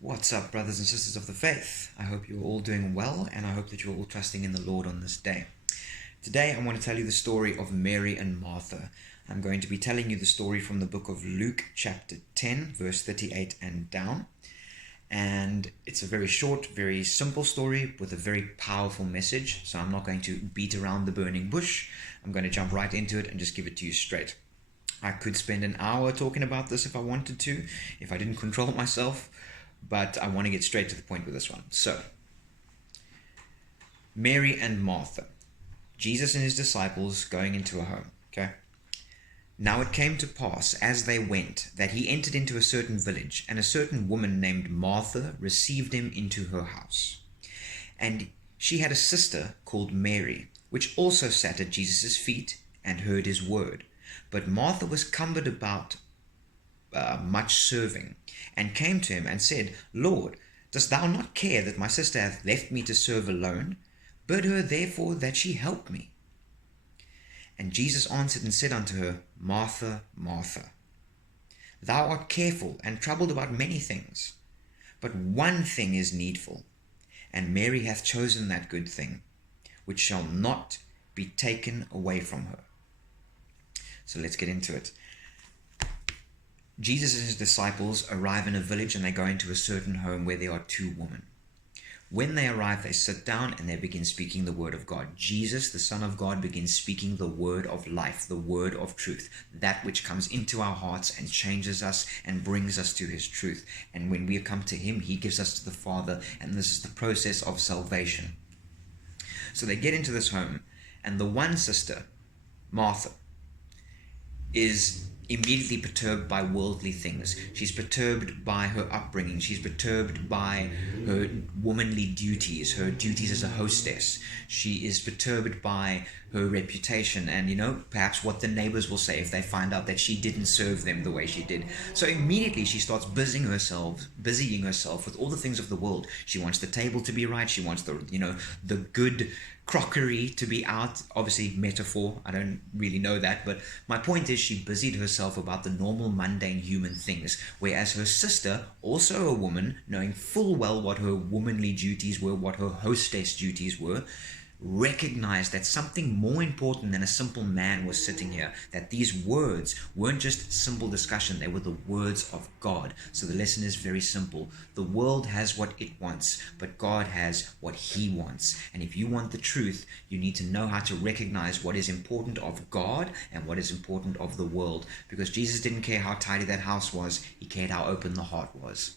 What's up, brothers and sisters of the faith? I hope you're all doing well, and I hope that you're all trusting in the Lord on this day. Today, I want to tell you the story of Mary and Martha. I'm going to be telling you the story from the book of Luke, chapter 10, verse 38 and down. And it's a very short, very simple story with a very powerful message. So I'm not going to beat around the burning bush. I'm going to jump right into it and just give it to you straight. I could spend an hour talking about this if I wanted to, if I didn't control myself. But I want to get straight to the point with this one. So, Mary and Martha. Jesus and his disciples going into a home. Okay. Now it came to pass, as they went, that he entered into a certain village, and a certain woman named Martha received him into her house. And she had a sister called Mary, which also sat at Jesus' feet and heard his word. But Martha was cumbered about much serving, and came to him and said, Lord, dost thou not care that my sister hath left me to serve alone? Bid her therefore that she help me. And Jesus answered and said unto her, Martha, Martha, thou art careful and troubled about many things, but one thing is needful, and Mary hath chosen that good thing, which shall not be taken away from her. So let's get into it. Jesus and his disciples arrive in a village, and they go into a certain home where there are two women. When they arrive, they sit down and they begin speaking the word of God. Jesus, the Son of God, begins speaking the word of life, the word of truth, that which comes into our hearts and changes us and brings us to his truth. And when we come to him, he gives us to the Father, and this is the process of salvation. So they get into this home, and the one sister, Martha, is immediately perturbed by worldly things. She's perturbed by her upbringing. She's perturbed by her womanly duties, her duties as a hostess. She is perturbed by her reputation and, perhaps what the neighbors will say if they find out that she didn't serve them the way she did. So immediately she starts busying herself with all the things of the world. She wants the table to be right. She wants the good crockery to be out. Obviously metaphor, I don't really know that, but my point is she busied herself about the normal mundane human things, whereas her sister, also a woman, knowing full well what her womanly duties were, what her hostess duties were, recognized that something more important than a simple man was sitting here, that these words weren't just simple discussion, they were the words of God. So the lesson is very simple. The world has what it wants, but God has what he wants. And if you want the truth, you need to know how to recognize what is important of God and what is important of the world, because Jesus didn't care how tidy that house was, he cared how open the heart was.